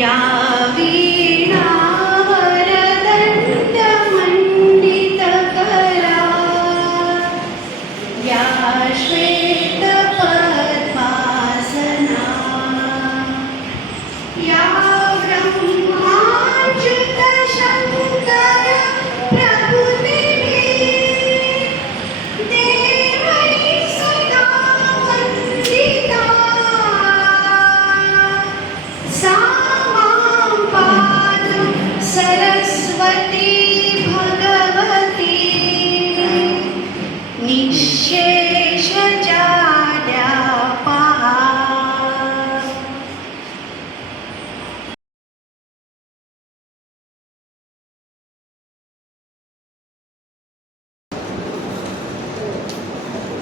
या वीणावरदण्डमण्डितकरा या श्वेतपद्मासना या ब्रह्माच्युतशङ्कर प्रभुदेवी देवै सदा वन्दिता सा मां पातु सरस्वती भगवती निःशेषजाड्यापहा।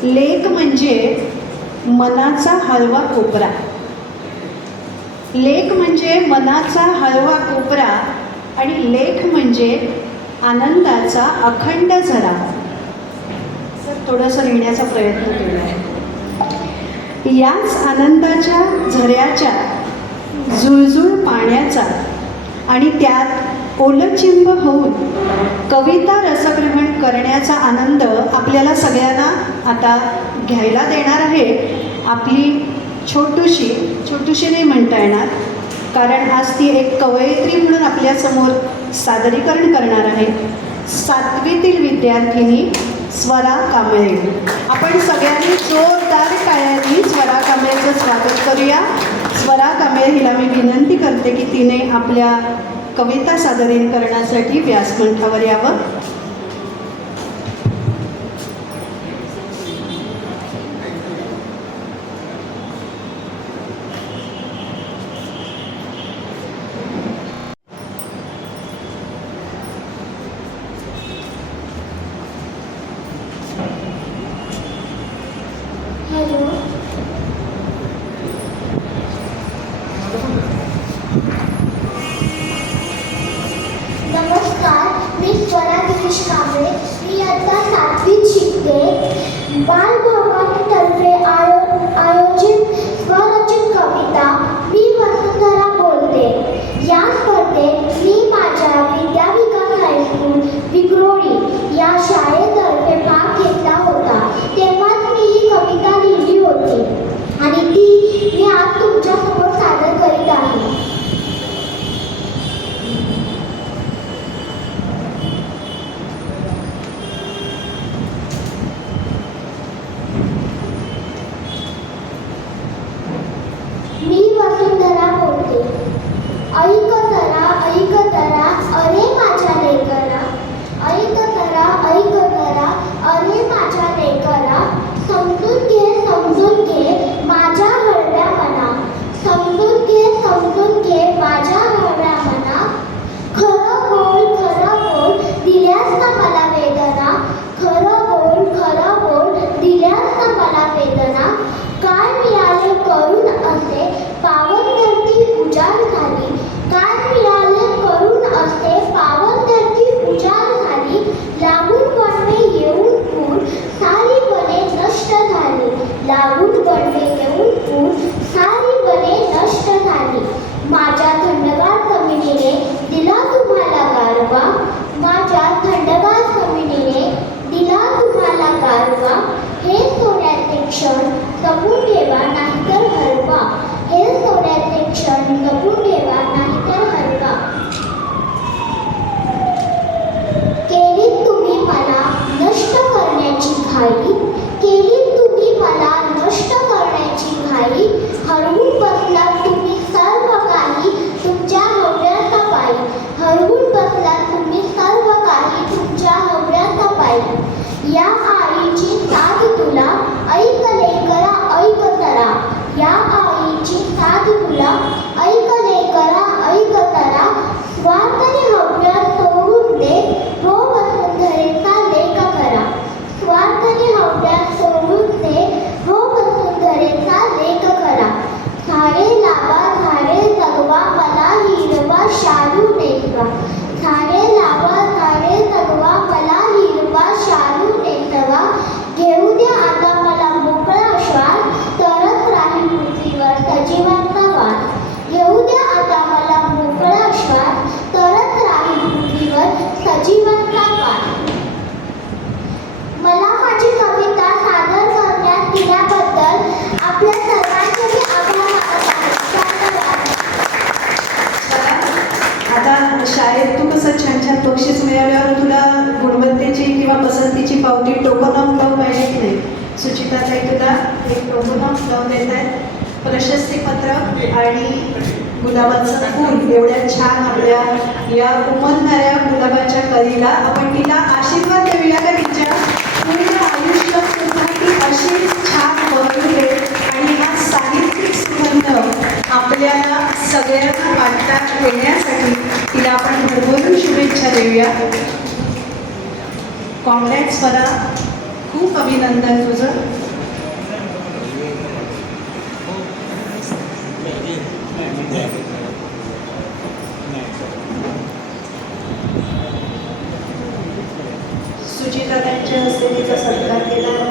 लेख म्हणजे मनाचा हळवा कोपरा. लेख म्हणजे मनाचा हळवा कोपरा आणि लेख म्हणजे आनंदाचा अखंड झरा. थोडंसं लिहिण्याचा प्रयत्न केला आहे. याच आनंदाच्या झऱ्याच्या जुळजुळ पाण्याचा आणि त्यात ओलचिंब होऊन कविता रसग्रहण करण्याचा आनंद आपल्याला सगळ्यांना आता घ्यायला देणार आहे आपली छोटूशी नाही म्हणता येणार, कारण आज ती एक कवयित्री म्हणून आपल्यासमोर सादरीकरण करणार आहे. 7वीतील विद्यार्थिनी स्वरा कांबळे. आपण सगळ्यांनी जोरदार टाळ्यांनी स्वरा कांबळेचं स्वागत करूया. स्वरा कांबळे हिला मी विनंती करते की तिने आपल्या कविता सादरीकरणासाठी व्यासमंचावर यावं. नमस्कार, मी स्वरा गिरीश कांबळे. मी आता 7वीत शिकते. बालभवनातर्फे आयोजित स्वरचित कविता मी वसुंधरा बोलते. या स्पर्धेत मी माझ्या विद्याविकास हायस्कूल विक्रोळी या शाळेतर्फे भाग घेतला होता. तेव्हाच मी ही कविता लिहिली होती आणि ती मी आज तुमच्यासमोर सादर करीत आहे. शाळेत तू कसं छान छान बक्षीस मिळाल्यावर तुला गुणवत्तेची किंवा पसंतीची पावती टोकन ऑफ लव पाहिजे की नाही? सुचिताताई तुला एक टोकन ऑफ लव देत आहेत, प्रशस्तीपत्र आणि गुलाबाचं फूल. एवढ्या छान आपल्या या उमलणाऱ्या गुलाबाच्या कळीला आपण तिला आशीर्वाद देऊया का? तिच्या पूर्ण आयुष्यात सुद्धा ती अशीच छान बहरू दे आणि हा साहित्यिक सुगंध आपल्याला सगळ्यांना वाटता येण्यासाठी तिला आपण भरभरून शुभेच्छा देऊया. कॉंग्रॅट्स परा, खूप अभिनंदन तुझं. सुचिता त्यांच्या हस्ते तिचा सत्कार केला.